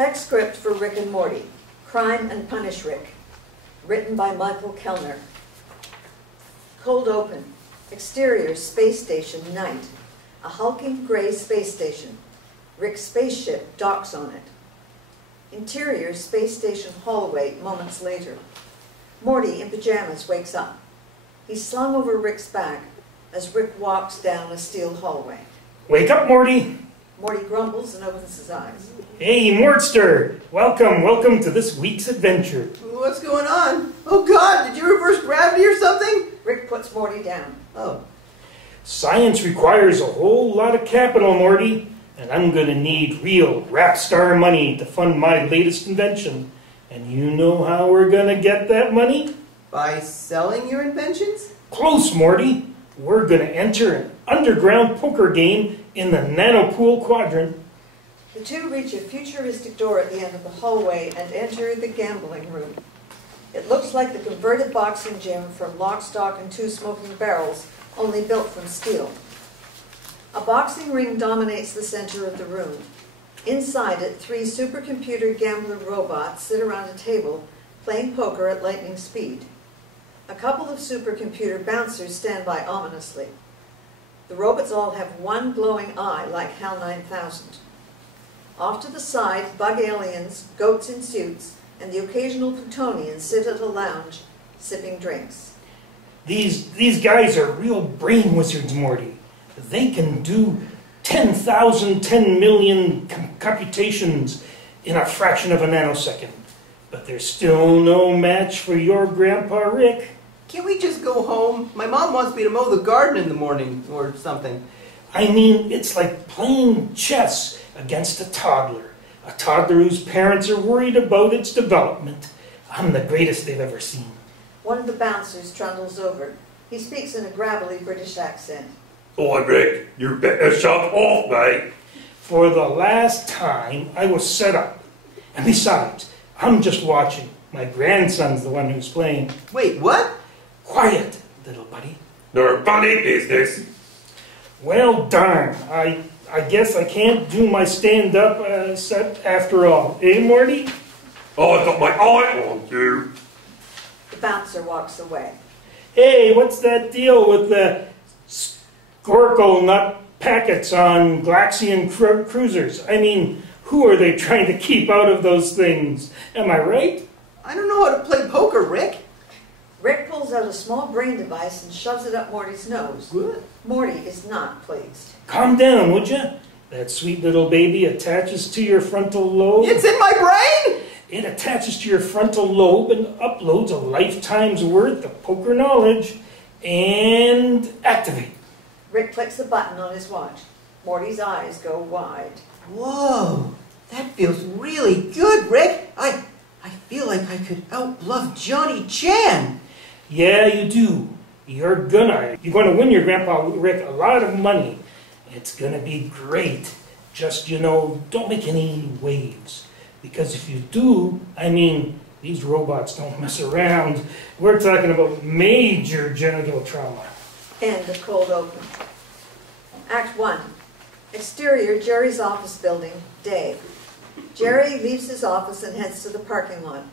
Spec script for Rick and Morty, Crime and Punishrick, written by Michael Kellner. Cold open. Exterior, space station, night. A hulking gray space station. Rick's spaceship docks on it. Interior, space station hallway, moments later. Morty, in pajamas, wakes up. He's slung over Rick's back as Rick walks down a steel hallway. Wake up, Morty! Morty grumbles and opens his eyes. Hey, Mortster! Welcome to this week's adventure. What's going on? Oh God, did you reverse gravity or something? Rick puts Morty down. Oh. Science requires a whole lot of capital, Morty, and I'm gonna need real rap star money to fund my latest invention. And you know how we're gonna get that money? By selling your inventions? Close, Morty. We're gonna enter an underground poker game in the nanopool quadrant. The two reach a futuristic door at the end of the hallway and enter the gambling room. It looks like the converted boxing gym from Lock, Stock, and Two Smoking Barrels, only built from steel. A boxing ring dominates the center of the room. Inside it, 3 supercomputer gambler robots sit around a table playing poker at lightning speed. A couple of supercomputer bouncers stand by ominously. The robots all have one glowing eye like HAL 9000. Off to the side, bug aliens, goats in suits, and the occasional Plutonians sit at a lounge, sipping drinks. These guys are real brain wizards, Morty. They can do 10,000, 10 million computations in a fraction of a nanosecond. But they're still no match for your Grandpa Rick. Can't we just go home? My mom wants me to mow the garden in the morning or something. I mean, it's like playing chess against a toddler whose parents are worried about its development. I'm the greatest they've ever seen. One of the bouncers trundles over. He speaks in a gravelly British accent. Oi, Rick, you better shove off, mate. For the last time, I was set up. And besides, I'm just watching. My grandson's the one who's playing. Wait, what? Quiet, little buddy. No funny business. Well, darn. I guess I can't do my stand-up set after all. Eh, Morty? I've got my eye on you. The bouncer walks away. Hey, what's that deal with the snorkel nut packets on Glaxian cruisers? I mean, who are they trying to keep out of those things? Am I right? I don't know how to play poker, Rick. Rick pulls out a small brain device and shoves it up Morty's nose. Good. Morty is not pleased. Calm down, would you? That sweet little baby attaches to your frontal lobe. It's in my brain? It attaches to your frontal lobe and uploads a lifetime's worth of poker knowledge. And activate. Rick clicks a button on his watch. Morty's eyes go wide. Whoa, that feels really good, Rick. I feel like I could outbluff Johnny Chan. Yeah, you do. You're gonna win your Grandpa Rick a lot of money. It's gonna be great. Just, don't make any waves. Because if you do, I mean, these robots don't mess around. We're talking about major genital trauma. End of cold open. Act 1. Exterior, Jerry's office building, day. Jerry leaves his office and heads to the parking lot.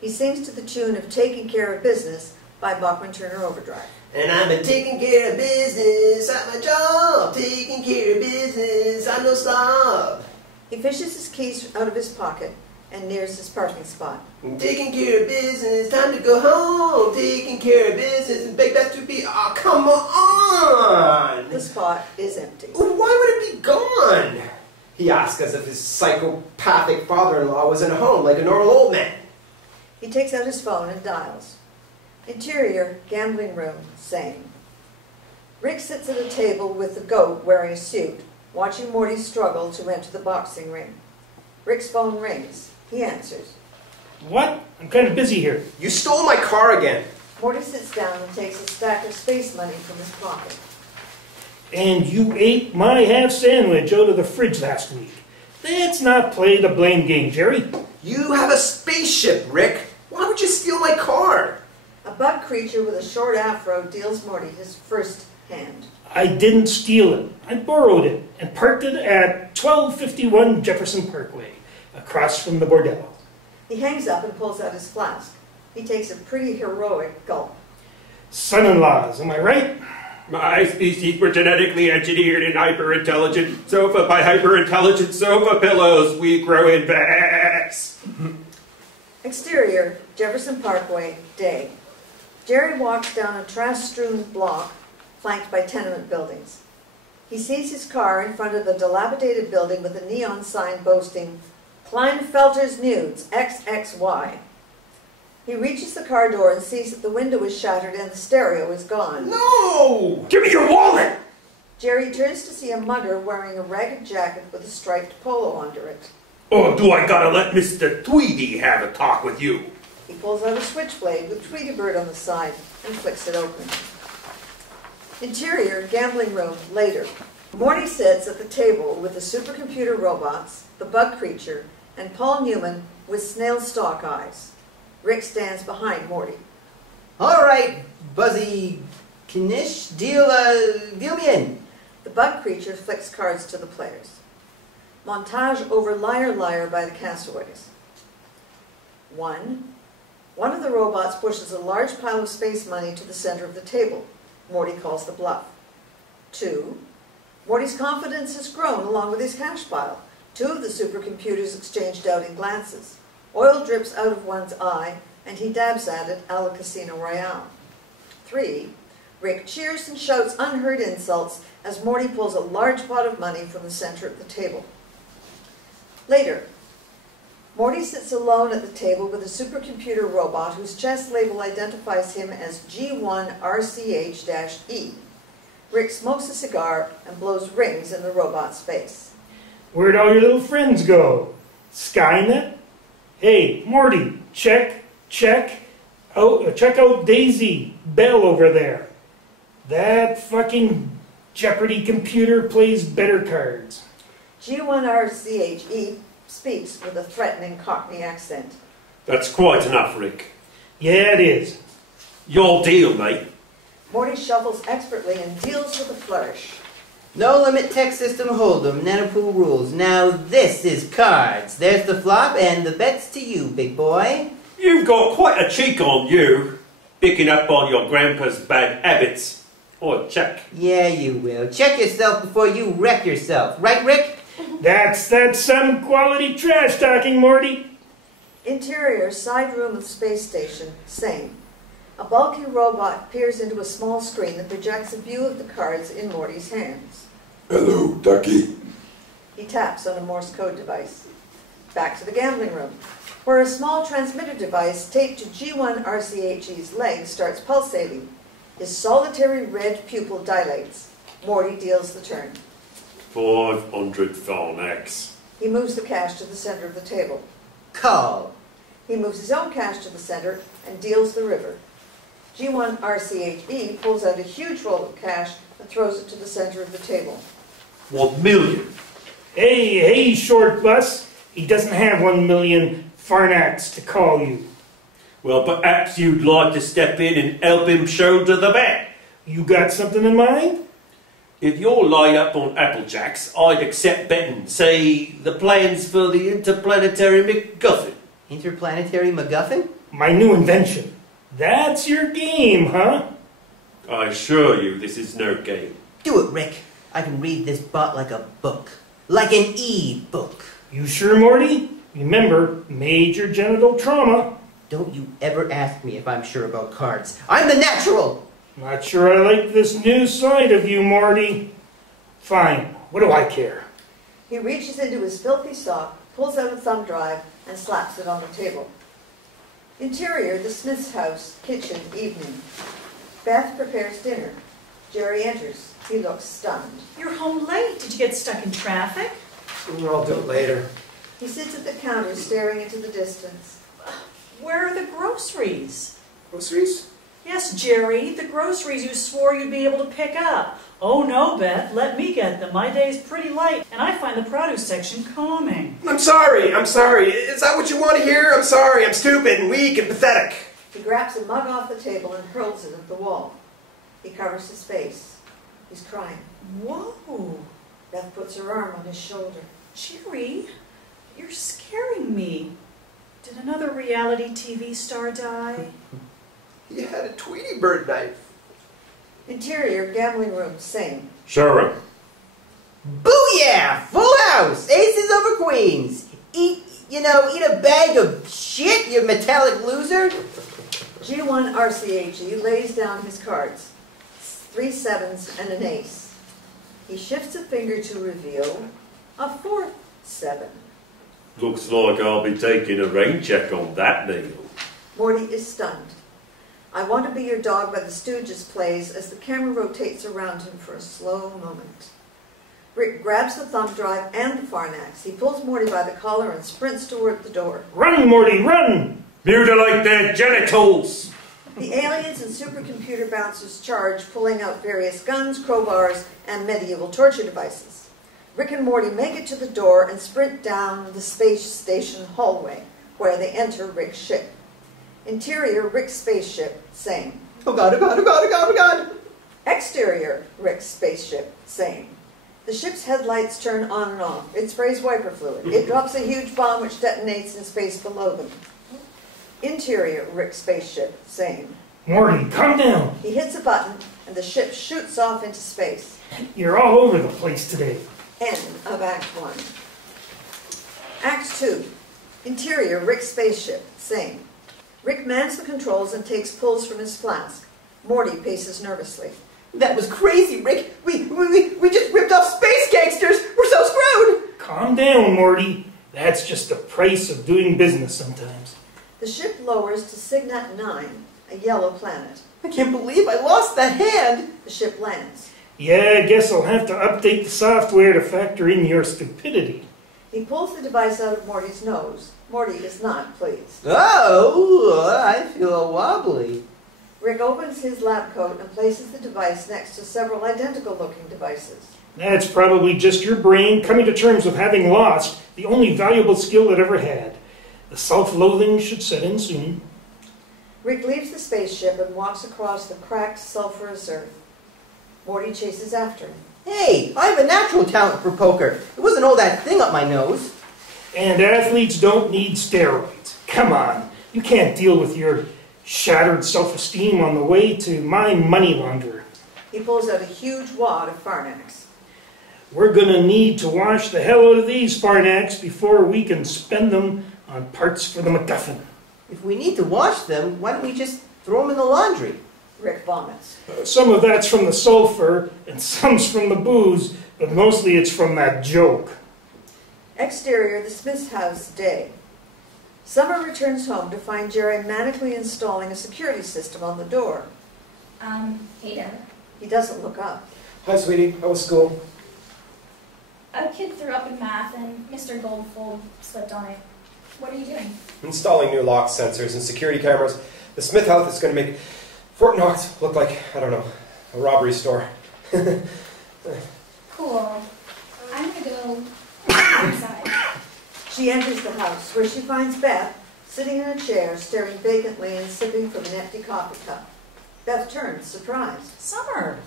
He sings to the tune of Taking Care of Business by Bachman-Turner Overdrive. And I'm a taking care of business at my job, taking care of business, I'm no slob. He fishes his keys out of his pocket and nears his parking spot. I'm taking care of business, time to go home, taking care of business, and beg that to be, oh, come on! The spot is empty. Why would it be gone? He asked as if his psychopathic father-in-law was in a home like a normal old man. He takes out his phone and dials. Interior, gambling room, same. Rick sits at a table with the goat wearing a suit, watching Morty struggle to enter the boxing ring. Rick's phone rings. He answers. What? I'm kind of busy here. You stole my car again. Morty sits down and takes a stack of space money from his pocket. And you ate my half sandwich out of the fridge last week. Let's not play the blame game, Jerry. You have a spaceship, Rick. Why would you steal my car? A bug creature with a short afro deals Morty his first hand. I didn't steal it. I borrowed it and parked it at 1251 Jefferson Parkway. across from the bordello. He hangs up and pulls out his flask. He takes a pretty heroic gulp. Son-in-laws, am I right? My species were genetically engineered in hyper-intelligent sofa by hyper-intelligent sofa pillows. We grow in bags. Exterior, Jefferson Parkway, day. Jerry walks down a trash-strewn block flanked by tenement buildings. He sees his car in front of the dilapidated building with a neon sign boasting, Kleinfelter's Nudes, XXY. He reaches the car door and sees that the window is shattered and the stereo is gone. No! Give me your wallet! Jerry turns to see a mugger wearing a ragged jacket with a striped polo under it. Or do I gotta let Mr. Tweedy have a talk with you? He pulls out a switchblade with Tweety Bird on the side and flicks it open. Interior, gambling room, later. Morty sits at the table with the supercomputer robots, the bug creature, and Paul Newman with snail stalk eyes. Rick stands behind Morty. All right, Buzzy Knish, deal me in. The bug creature flicks cards to the players. Montage over Liar Liar by the Castaways. 1. One of the robots pushes a large pile of space money to the center of the table. Morty calls the bluff. 2. Morty's confidence has grown along with his cash pile. 2 of the supercomputers exchange doubting glances. Oil drips out of one's eye, and he dabs at it a la Casino Royale. 3. Rick cheers and shouts unheard insults as Morty pulls a large pot of money from the center of the table. Later, Morty sits alone at the table with a supercomputer robot whose chest label identifies him as G1RCH-E. Rick smokes a cigar and blows rings in the robot's face. Where'd all your little friends go? Skynet? Hey, Morty, check out Daisy Bell over there. That fucking Jeopardy computer plays better cards. G1RCHE speaks with a threatening Cockney accent. That's quite enough, Rick. Yeah, it is. Your deal, mate. Morty shuffles expertly and deals with a flourish. No limit tech system hold'em, nanopool rules. Now this is cards. There's the flop and the bet's to you, big boy. You've got quite a cheek on you, picking up on your grandpa's bad habits. Or check. Yeah, you will. Check yourself before you wreck yourself. Right, Rick? That's some quality trash talking, Morty. Interior, side room of space station, same. A bulky robot peers into a small screen that projects a view of the cards in Morty's hands. Hello, Ducky. He taps on a Morse code device. Back to the gambling room, where a small transmitter device taped to G1RCHE's leg starts pulsating. His solitary red pupil dilates. Morty deals the turn. 500 Farnex. He moves the cash to the center of the table. Call. He moves his own cash to the center and deals the river. G1RCHE pulls out a huge roll of cash and throws it to the center of the table. 1 million. Hey, short bus. He doesn't have 1 million Farnax to call you. Well, perhaps you'd like to step in and help him shoulder the bet. You got something in mind? If you're laid up on Applejacks, I'd accept betting, say, the plans for the interplanetary MacGuffin. Interplanetary MacGuffin? My new invention. That's your game, huh? I assure you this is no game. Do it, Rick. I can read this bot like a book. Like an e-book. You sure, Morty? Remember, major genital trauma. Don't you ever ask me if I'm sure about cards. I'm the natural! Not sure I like this new side of you, Morty. Fine, what do I care? He reaches into his filthy sock, pulls out a thumb drive, and slaps it on the table. Interior, the Smith's house, kitchen, evening. Beth prepares dinner. Jerry enters. He looks stunned. You're home late. Did you get stuck in traffic? I'll do it later. He sits at the counter staring into the distance. Where are the groceries? Groceries? Yes, Jerry, the groceries you swore you'd be able to pick up. Oh no, Beth, let me get them. My day's pretty light, and I find the produce section calming. I'm sorry. Is that what you want to hear? I'm sorry. I'm stupid and weak and pathetic. He grabs a mug off the table and hurls it at the wall. He covers his face. He's crying. Whoa. Beth puts her arm on his shoulder. Jerry, You're scaring me. Did another reality TV star die? He had a Tweety Bird knife. Interior, gambling room, same. Sharon. Booyah! Full house! Aces over queens! Eat a bag of shit, you metallic loser! G1 RCHE lays down his cards. 3 sevens and an ace. He shifts a finger to reveal a 4th 7. Looks like I'll be taking a rain check on that deal. Morty is stunned. I Want to Be Your Dog by the Stooges plays as the camera rotates around him for a slow moment. Rick grabs the thumb drive and the Farnax. He pulls Morty by the collar and sprints toward the door. Run, Morty, run! Mutilate their genitals! The aliens and supercomputer bouncers charge, pulling out various guns, crowbars, and medieval torture devices. Rick and Morty make it to the door and sprint down the space station hallway, where they enter Rick's ship. Interior, Rick's spaceship, same. Oh god, oh god, oh god, oh god, oh god! Exterior, Rick's spaceship, same. The ship's headlights turn on and off. It sprays wiper fluid. It drops a huge bomb which detonates in space below them. Interior, Rick's spaceship, same. Morty, calm down. He hits a button, and the ship shoots off into space. You're all over the place today. End of Act 1. Act 2. Interior, Rick's spaceship, same. Rick mans the controls and takes pulls from his flask. Morty paces nervously. That was crazy, Rick! We just ripped off space gangsters! We're so screwed! Calm down, Morty. That's just the price of doing business sometimes. The ship lowers to Cygnat 9, a yellow planet. I can't believe I lost that hand! The ship lands. Yeah, I guess I'll have to update the software to factor in your stupidity. He pulls the device out of Morty's nose. Morty is not pleased. Oh, I feel wobbly. Rick opens his lab coat and places the device next to several identical-looking devices. That's probably just your brain coming to terms with having lost the only valuable skill it ever had. The self-loathing should set in soon. Rick leaves the spaceship and walks across the cracked, sulfurous earth. Morty chases after him. Hey, I have a natural talent for poker. It wasn't all that thing up my nose. And athletes don't need steroids. Come on, you can't deal with your shattered self-esteem on the way to my money launderer. He pulls out a huge wad of Farnax. We're gonna need to wash the hell out of these Farnax before we can spend them on parts for the MacGuffin. If we need to wash them, why don't we just throw them in the laundry? Rick vomits. Some of that's from the sulfur, and some's from the booze, but mostly it's from that joke. Exterior, the Smith's house, day. Summer returns home to find Jerry manically installing a security system on the door. Hey, Dad. He doesn't look up. Hi, sweetie. How was school? A kid threw up in math and Mr. Goldfold slipped on it. What are you doing? Installing new lock sensors and security cameras. The Smith house is going to make Fort Knox look like, I don't know, a robbery store. Cool. I'm gonna go outside. She enters the house, where she finds Beth sitting in a chair, staring vacantly and sipping from an empty coffee cup. Beth turns, surprised. Summer!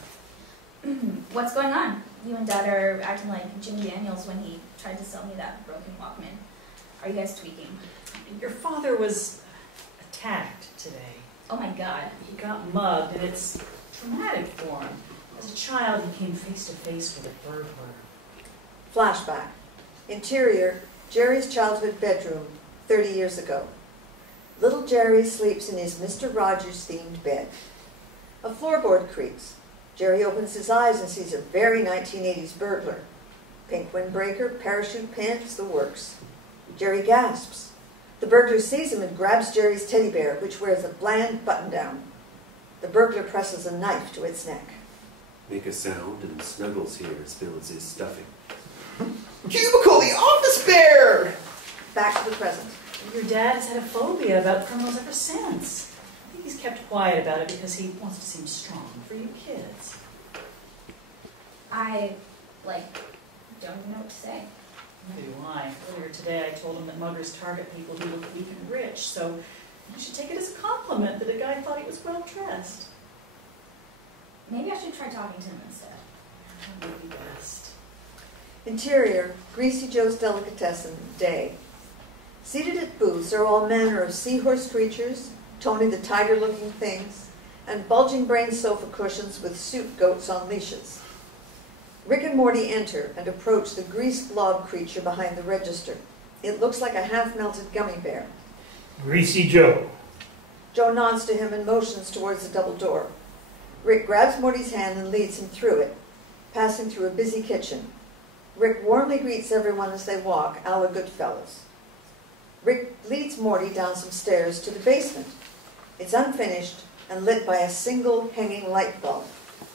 What's going on? You and Dad are acting like Jimmy Daniels when he tried to sell me that broken Walkman. Are you guys tweaking? Your father was attacked today. Oh my God. He got mugged, and it's traumatic for him. As a child, he came face to face with a burglar. Flashback. Interior, Jerry's childhood bedroom, 30 years ago. Little Jerry sleeps in his Mr. Rogers-themed bed. A floorboard creaks. Jerry opens his eyes and sees a very 1980s burglar. Pink windbreaker, parachute pants, the works. Jerry gasps. The burglar sees him and grabs Jerry's teddy bear, which wears a bland button-down. The burglar presses a knife to its neck. Make a sound and Snuggles here spills his stuffing. Cubicle, the office bear! Back to the present. Your dad has had a phobia about criminals ever since. I think he's kept quiet about it because he wants to seem strong for you kids. I, don't even know what to say. Neither do I. Earlier today I told him that muggers target people who look weak and rich, so you should take it as a compliment that a guy thought he was well-dressed. Maybe I should try talking to him instead. That would be best. Interior, Greasy Joe's Delicatessen, day. Seated at booths are all manner of seahorse creatures, Tony the tiger-looking things, and bulging-brain sofa cushions with suit goats on leashes. Rick and Morty enter and approach the grease blob creature behind the register. It looks like a half-melted gummy bear. Greasy Joe. Joe nods to him and motions towards the double door. Rick grabs Morty's hand and leads him through it, passing through a busy kitchen. Rick warmly greets everyone as they walk, a la Goodfellas. Rick leads Morty down some stairs to the basement. It's unfinished and lit by a single hanging light bulb.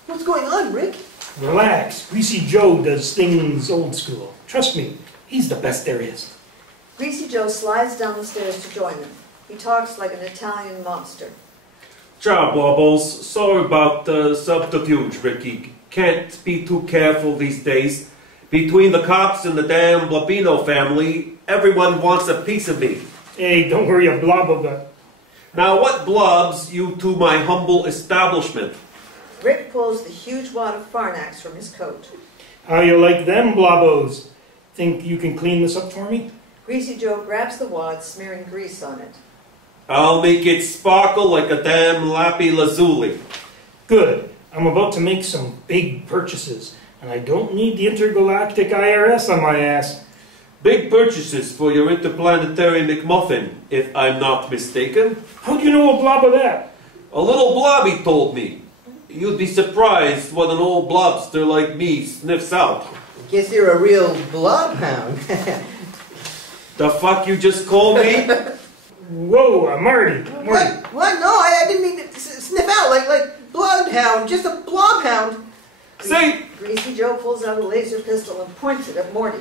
What's going on, Rick? Relax. Greasy Joe does things old school. Trust me, he's the best there is. Greasy Joe slides down the stairs to join them. He talks like an Italian mobster. Ciao, Blobbles. Sorry about the subterfuge, Ricky. Can't be too careful these days. Between the cops and the damn Blobino family, everyone wants a piece of me. Hey, don't worry a blob of that. Now what blobs you to my humble establishment? Rick pulls the huge wad of Farnax from his coat. How you like them blobos? Think you can clean this up for me? Greasy Joe grabs the wad, smearing grease on it. I'll make it sparkle like a damn lappy lazuli. Good. I'm about to make some big purchases, and I don't need the intergalactic IRS on my ass. Big purchases for your interplanetary McMuffin, if I'm not mistaken. How do you know a blob of that? A little blobby told me. You'd be surprised what an old blobster like me sniffs out. Guess you're a real blobhound. The fuck you just called me? Whoa, Marty. What? No, I didn't mean to sniff out like bloodhound, just a blobhound. Say, Greasy Joe pulls out a laser pistol and points it at Morty.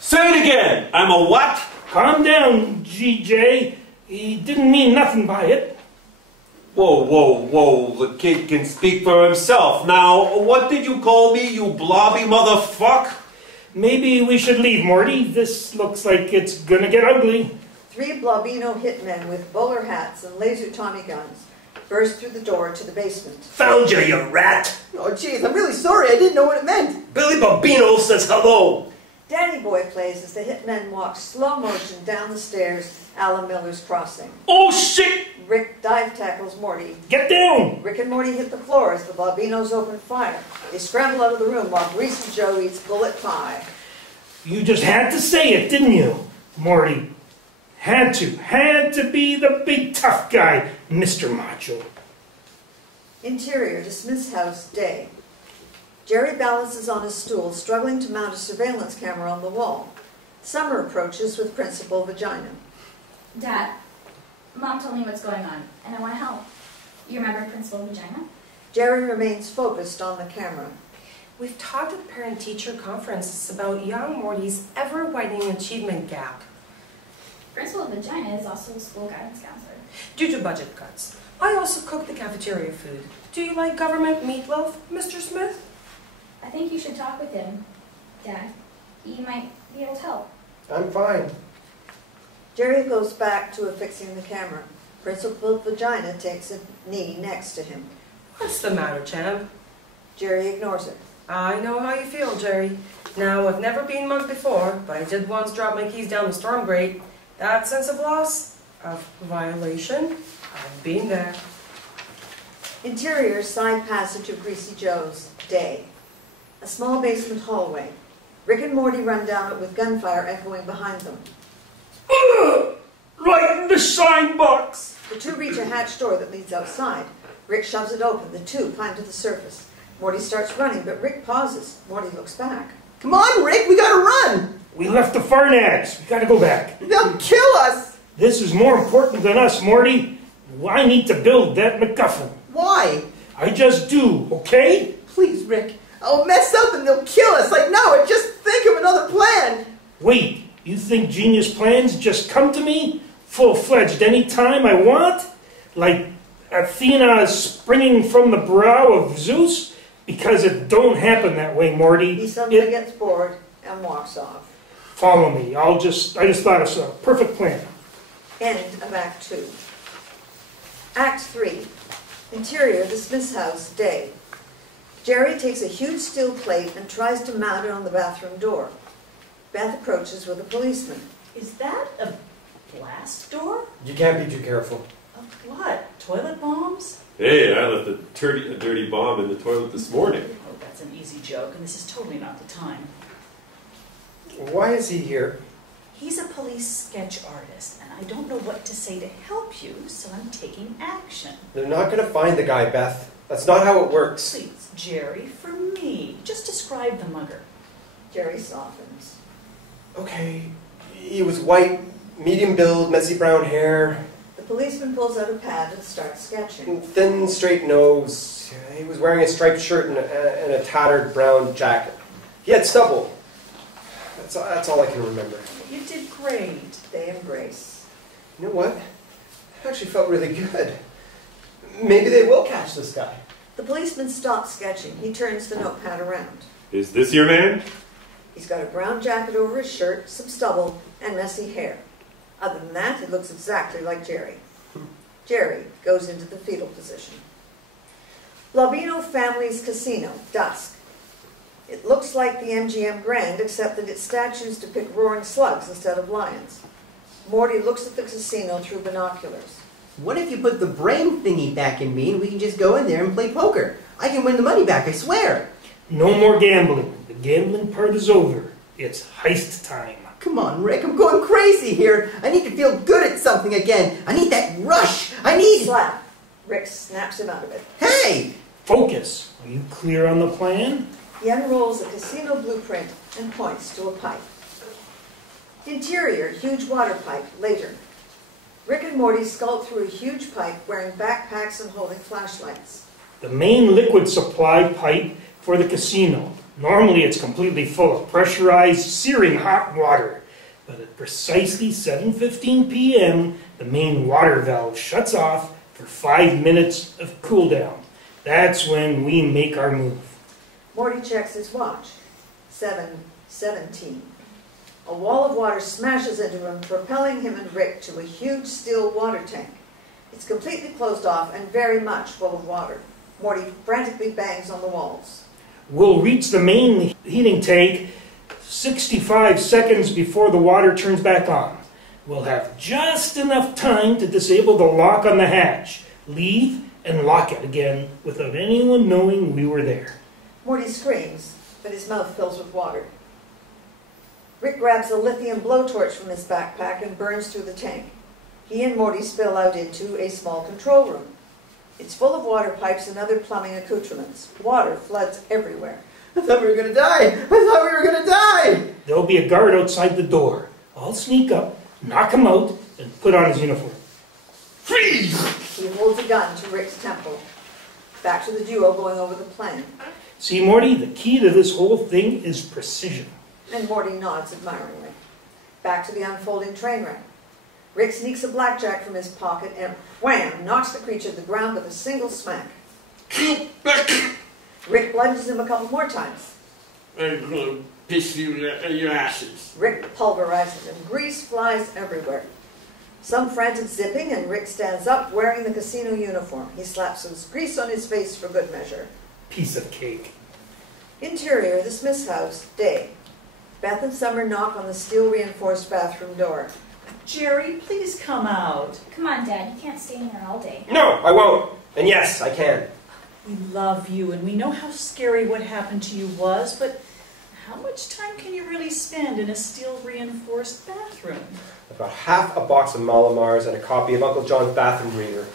say it again. I'm a what? Calm down, GJ. He didn't mean nothing by it. Whoa, whoa, whoa. The kid can speak for himself. Now, what did you call me, you blobby motherfuck? Maybe we should leave, Morty. This looks like it's gonna get ugly. 3 Blobino hitmen with bowler hats and laser Tommy guns burst through the door to the basement. Found you, you rat! Oh, jeez, I'm really sorry. I didn't know what it meant. Billy Bobino says hello! Danny Boy plays as the hitmen walk slow motion down the stairs, a la Miller's Crossing. Oh, shit! Rick dive tackles Morty. Get down! Rick and Morty hit the floor as the Blobinos open fire. They scramble out of the room while Greasy Joe eats bullet pie. You just had to say it, didn't you, Morty? Had to be the big tough guy, Mr. Macho. Interior, Dismiss House, day. Jerry balances on his stool, struggling to mount a surveillance camera on the wall. Summer approaches with Principal Vagina. Dad, Mom told me what's going on, and I want to help. You remember Principal Vagina? Jerry remains focused on the camera. We've talked at parent-teacher conferences about young Morty's ever-widening achievement gap. Principal Vagina is also a school guidance counselor. Due to budget cuts. I also cook the cafeteria food. Do you like government meatloaf, Mr. Smith? I think you should talk with him, Dad. He might be able to help. I'm fine. Jerry goes back to affixing the camera. Principal Vagina takes a knee next to him. What's the matter, champ? Jerry ignores it. I know how you feel, Jerry. Now, I've never been mugged before, but I did once drop my keys down the storm grate. That sense of loss, of violation, I've been there. Interior, side passage of Greasy Joe's, day. A small basement hallway. Rick and Morty run down it with gunfire echoing behind them. Right in the sign box! The two reach a hatch door that leads outside. Rick shoves it open. The two climb to the surface. Morty starts running, but Rick pauses. Morty looks back. Come on, Rick, we gotta run. We left the Farnax. We gotta go back. They'll kill us. This is more important than us, Morty. I need to build that MacGuffin. Why? I just do, okay? Please, Rick. I'll mess up and they'll kill us. Like, no, just think of another plan. Wait, you think genius plans just come to me? Full-fledged any time I want? Like Athena springing from the brow of Zeus? Because it don't happen that way, Morty. He suddenly gets bored and walks off. Follow me. I just thought of a perfect plan. End of Act 2. Act 3. Interior, the Smith's house, day. Jerry takes a huge steel plate and tries to mount it on the bathroom door. Beth approaches with a policeman. Is that a blast door? You can't be too careful. Of what? Toilet bombs? Hey, I left a dirty bomb in the toilet this morning. Oh, that's an easy joke, and this is totally not the time. Why is he here? He's a police sketch artist, and I don't know what to say to help you, so I'm taking action. They're not going to find the guy, Beth. That's not how it works. Please, Jerry, for me, just describe the mugger. Jerry softens. Okay, he was white, medium build, messy brown hair. The policeman pulls out a pad and starts sketching. Thin, straight nose. He was wearing a striped shirt and a tattered brown jacket. He had stubble. That's all I can remember. You did great. They embrace. You know what? It actually felt really good. Maybe they will catch this guy. The policeman stops sketching. He turns the notepad around. Is this your man? He's got a brown jacket over his shirt, some stubble, and messy hair. Other than that, he looks exactly like Jerry. Jerry goes into the fetal position. Blabino Family's Casino, dusk. It looks like the MGM Grand, except that its statues depict roaring slugs instead of lions. Morty looks at the casino through binoculars. What if you put the brain thingy back in me and we can just go in there and play poker? I can win the money back, I swear. No more gambling. The gambling part is over. It's heist time. Come on, Rick, I'm going crazy here. I need to feel good at something again. I need that rush. I need... Slap. Rick snaps him out of it. Hey! Focus. Are you clear on the plan? He unrolls a casino blueprint and points to a pipe. Interior, huge water pipe, later. Rick and Morty skulk through a huge pipe wearing backpacks and holding flashlights. The main liquid supply pipe for the casino. Normally it's completely full of pressurized, searing hot water. But at precisely 7:15 p.m., the main water valve shuts off for 5 minutes of cool down. That's when we make our move. Morty checks his watch. 7:17. A wall of water smashes into him, propelling him and Rick to a huge steel water tank. It's completely closed off and very much full of water. Morty frantically bangs on the walls. We'll reach the main heating tank 65 seconds before the water turns back on. We'll have just enough time to disable the lock on the hatch, leave, and lock it again without anyone knowing we were there. Morty screams, but his mouth fills with water. Rick grabs a lithium blowtorch from his backpack and burns through the tank. He and Morty spill out into a small control room. It's full of water pipes and other plumbing accoutrements. Water floods everywhere. I thought we were going to die. I thought we were going to die. There'll be a guard outside the door. I'll sneak up, knock him out, and put on his uniform. Freeze! He holds a gun to Rick's temple. Back to the duo going over the plan. See, Morty, the key to this whole thing is precision. And Morty nods admiringly. Back to the unfolding train wreck. Rick sneaks a blackjack from his pocket and wham, knocks the creature to the ground with a single smack. Rick bludgeons him a couple more times. I'm going to piss you in your asses. Rick pulverizes him. Grease flies everywhere. Some frantic zipping, and Rick stands up wearing the casino uniform. He slaps some grease on his face for good measure. Piece of cake. Interior, the Smith's house, day. Beth and Summer knock on the steel-reinforced bathroom door. Jerry, please come out. Come on, Dad. You can't stay in here all day. No, I won't. And yes, I can. We love you, and we know how scary what happened to you was, but how much time can you really spend in a steel-reinforced bathroom? I've got half a box of Malamars and a copy of Uncle John's bathroom reader.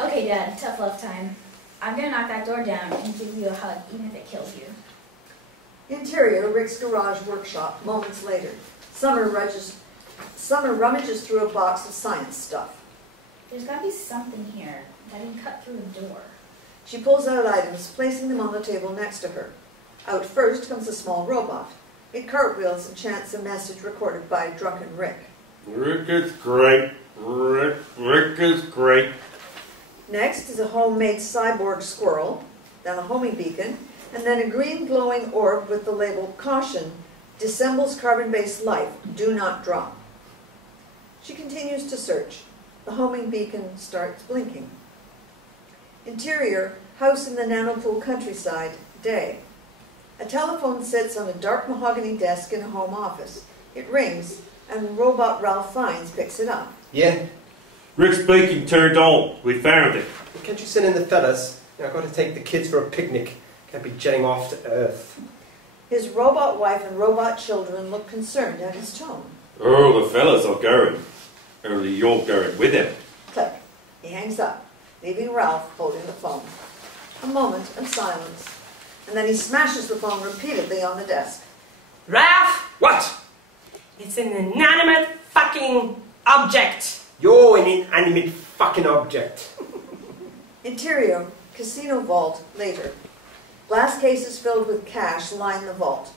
Okay, Dad. Tough love time. I'm going to knock that door down and give you a hug, even if it kills you. Interior, Rick's garage workshop, moments later. Summer rummages through a box of science stuff. There's got to be something here that can cut through a door. She pulls out items, placing them on the table next to her. Out first comes a small robot. It cartwheels and chants a message recorded by drunken Rick. Rick is great. Rick is great. Next is a homemade cyborg squirrel, then a homing beacon, and then a green glowing orb with the label "Caution, dissembles carbon-based life, do not drop." She continues to search. The homing beacon starts blinking. Interior, house in the Nanopool countryside, day. A telephone sits on a dark mahogany desk in a home office. It rings, and robot Ralph Fiennes picks it up. Yeah? Rick's baking turned on. We found it. Can't you send in the fellas? I've got to take the kids for a picnic. Can't be jetting off to Earth. His robot wife and robot children look concerned at his tone. Oh, the fellas are going. Only you're going with them. Click. He hangs up, leaving Ralph holding the phone. A moment of silence, and then he smashes the phone repeatedly on the desk. Ralph! What? It's an inanimate fucking object. You're an inanimate fucking object. Interior, casino vault, later. Glass cases filled with cash line the vault.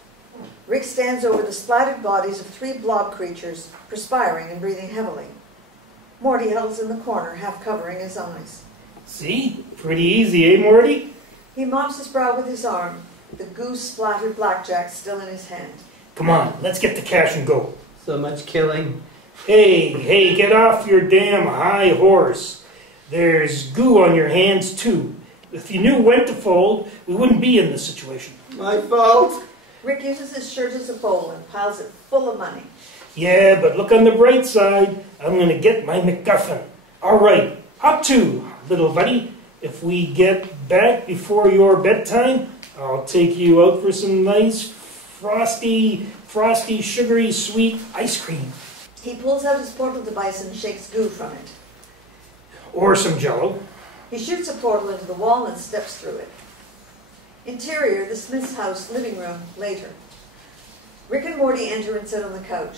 Rick stands over the splattered bodies of 3 blob creatures, perspiring and breathing heavily. Morty huddles in the corner, half covering his eyes. See? Pretty easy, eh, Morty? He mops his brow with his arm, the goose-splattered blackjack still in his hand. Come on, let's get the cash and go. So much killing. Hey, get off your damn high horse. There's goo on your hands, too. If you knew when to fold, we wouldn't be in this situation. My fault. Rick uses his shirt as a bowl and piles it full of money. Yeah, but look on the bright side. I'm going to get my MacGuffin. All right, up to, little buddy. If we get back before your bedtime, I'll take you out for some nice frosty, sugary, sweet ice cream. He pulls out his portal device and shakes goo from it. Or some Jell-O. He shoots a portal into the wall and steps through it. Interior, the Smith's house, living room, later. Rick and Morty enter and sit on the couch.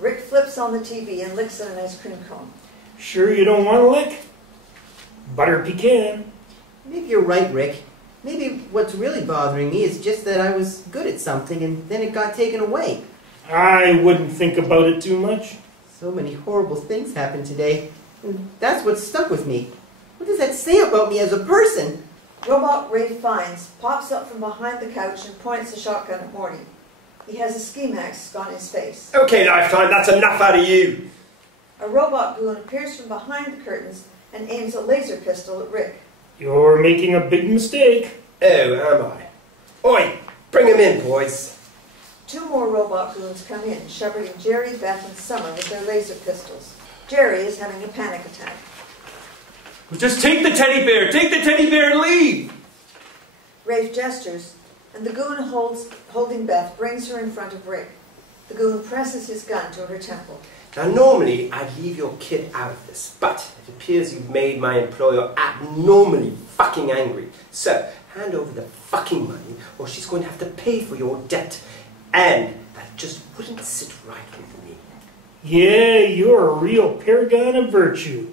Rick flips on the TV and licks at an ice cream cone. Sure you don't want to lick? Butter pecan. Maybe you're right, Rick. Maybe what's really bothering me is just that I was good at something and then it got taken away. I wouldn't think about it too much. So many horrible things happened today, and that's what stuck with me. What does that say about me as a person? Robot Ray Fiennes pops up from behind the couch and points a shotgun at Morty. He has a ski mask on his face. Okay, Lifetime, that's enough out of you. A robot goon appears from behind the curtains and aims a laser pistol at Rick. You're making a big mistake. Oh, am I? Oi, bring him in, boys. 2 more robot goons come in, shepherding Jerry, Beth, and Summer with their laser pistols. Jerry is having a panic attack. Just take the teddy bear and leave! Rafe gestures, and the goon holding Beth brings her in front of Rick. The goon presses his gun to her temple. Now, normally, I'd leave your kid out of this, but it appears you've made my employer abnormally fucking angry. So, hand over the fucking money, or she's going to have to pay for your debt. And that just wouldn't sit right with me. Yeah, you're a real paragon of virtue.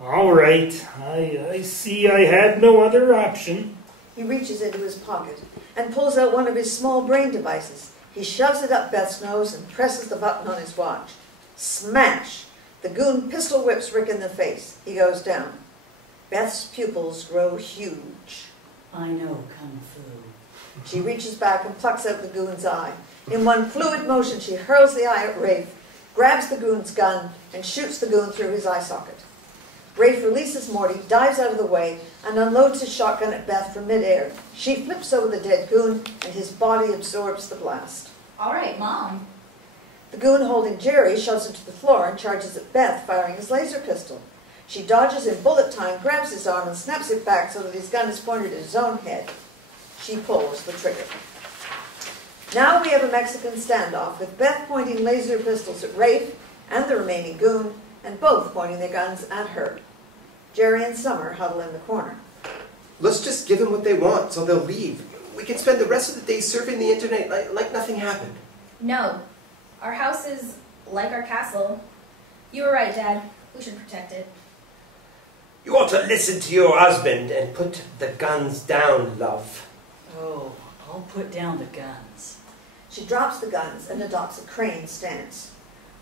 All right, I see I had no other option. He reaches into his pocket and pulls out one of his small brain devices. He shoves it up Beth's nose and presses the button on his watch. Smash! The goon pistol whips Rick in the face. He goes down. Beth's pupils grow huge. I know Kung Fu. She reaches back and plucks out the goon's eye. In one fluid motion, she hurls the eye at Rafe, grabs the goon's gun, and shoots the goon through his eye socket. Rafe releases Morty, dives out of the way, and unloads his shotgun at Beth from midair. She flips over the dead goon, and his body absorbs the blast. All right, Mom. The goon holding Jerry shoves him to the floor and charges at Beth, firing his laser pistol. She dodges in bullet time, grabs his arm, and snaps it back so that his gun is pointed at his own head. She pulls the trigger. Now we have a Mexican standoff, with Beth pointing laser pistols at Rafe and the remaining goon, and both pointing their guns at her. Jerry and Summer huddle in the corner. Let's just give them what they want, so they'll leave. We can spend the rest of the day surfing the internet like nothing happened. No. Our house is like our castle. You were right, Dad. We should protect it. You ought to listen to your husband and put the guns down, love. Oh, I'll put down the guns. She drops the guns and adopts a crane stance.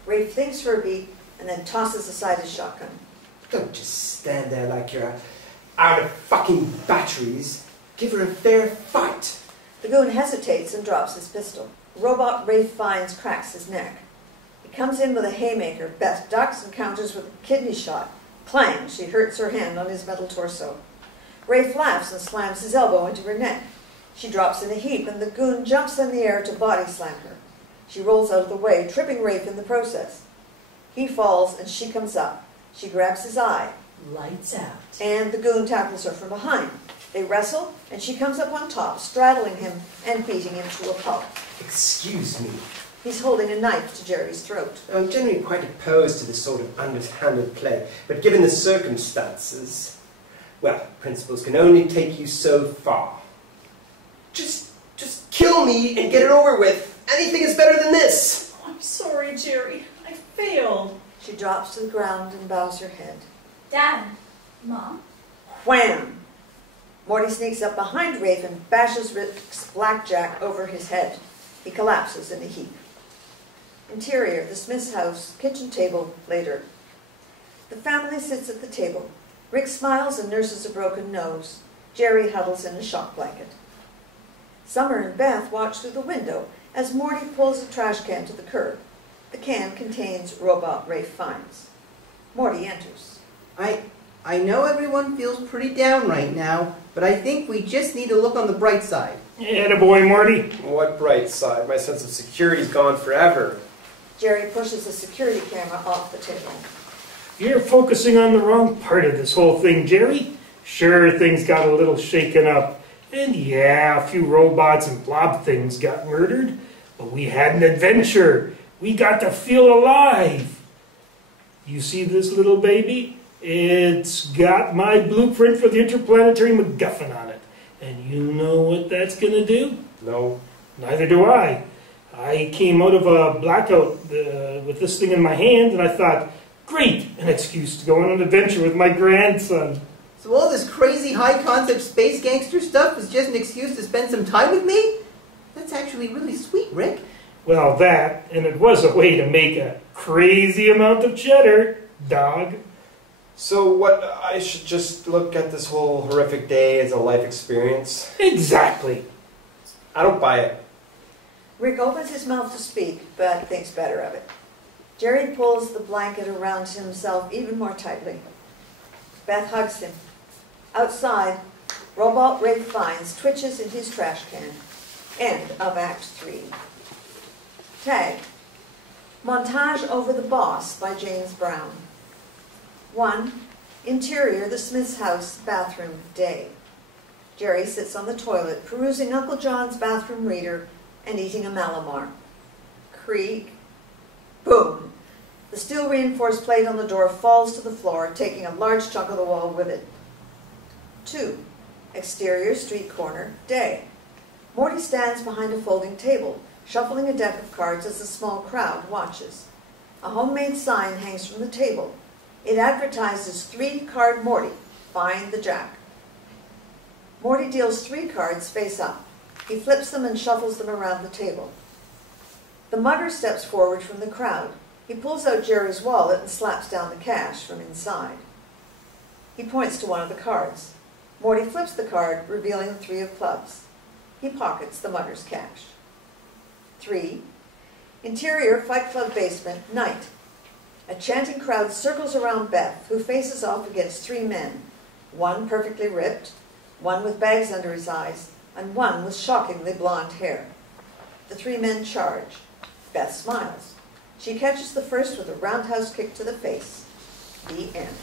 Rafe thinks for a beat and then tosses aside his shotgun. Don't just stand there like you're out of fucking batteries. Give her a fair fight. The goon hesitates and drops his pistol. Robot Rafe Fiennes cracks his neck. He comes in with a haymaker. Beth ducks and counters with a kidney shot. Clang! She hurts her hand on his metal torso. Rafe laughs and slams his elbow into her neck. She drops in a heap, and the goon jumps in the air to body slam her. She rolls out of the way, tripping Rafe in the process. He falls, and she comes up. She grabs his eye. Lights out. And the goon tackles her from behind. They wrestle, and she comes up on top, straddling him and beating him to a pulp. Excuse me. He's holding a knife to Jerry's throat. I'm generally quite opposed to this sort of underhanded play, but given the circumstances, well, principles can only take you so far. Just kill me and get it over with. Anything is better than this. Oh, I'm sorry, Jerry. I failed. She drops to the ground and bows her head. Dad. Mom. Wham! Morty sneaks up behind Rafe and bashes Rick's blackjack over his head. He collapses in a heap. Interior, the Smith's house, kitchen table, later. The family sits at the table. Rick smiles and nurses a broken nose. Jerry huddles in a shock blanket. Summer and Beth watch through the window as Morty pulls a trash can to the curb. The can contains robot Rafe Fiennes. Morty enters. I know everyone feels pretty down right now, but I think we just need to look on the bright side. Attaboy, Morty. What bright side? My sense of security's gone forever. Jerry pushes the security camera off the table. You're focusing on the wrong part of this whole thing, Jerry. Sure, things got a little shaken up. And yeah, a few robots and blob things got murdered. But we had an adventure. We got to feel alive. You see this little baby? It's got my blueprint for the interplanetary MacGuffin on it. And you know what that's going to do? No. Neither do I. I came out of a blackout with this thing in my hand, and I thought, great, an excuse to go on an adventure with my grandson. So all this crazy high-concept space gangster stuff was just an excuse to spend some time with me? That's actually really sweet, Rick. Well, that, and it was a way to make a crazy amount of cheddar, dog. So what, I should just look at this whole horrific day as a life experience? Exactly. I don't buy it. Rick opens his mouth to speak, but thinks better of it. Jerry pulls the blanket around himself even more tightly. Beth hugs him. Outside, robot Rafe Fiennes twitches in his trash can. End of Act 3. Tag. Montage Over the Boss by James Brown. 1. Interior, the Smith's house, bathroom, day. Jerry sits on the toilet, perusing Uncle John's bathroom reader and eating a Malamar. Creak. Boom. The steel-reinforced plate on the door falls to the floor, taking a large chunk of the wall with it. 2. Exterior, street corner, day. Morty stands behind a folding table, shuffling a deck of cards as a small crowd watches. A homemade sign hangs from the table. It advertises 3-card Morty, find the jack. Morty deals 3 cards face up. He flips them and shuffles them around the table. The mugger steps forward from the crowd. He pulls out Jerry's wallet and slaps down the cash from inside. He points to one of the cards. Morty flips the card, revealing the 3 of clubs. He pockets the mugger's cash. 3. Interior, Fight Club basement, night. A chanting crowd circles around Beth, who faces off against 3 men. One perfectly ripped, one with bags under his eyes, and one with shockingly blonde hair. The 3 men charge. Beth smiles. She catches the first with a roundhouse kick to the face. The end.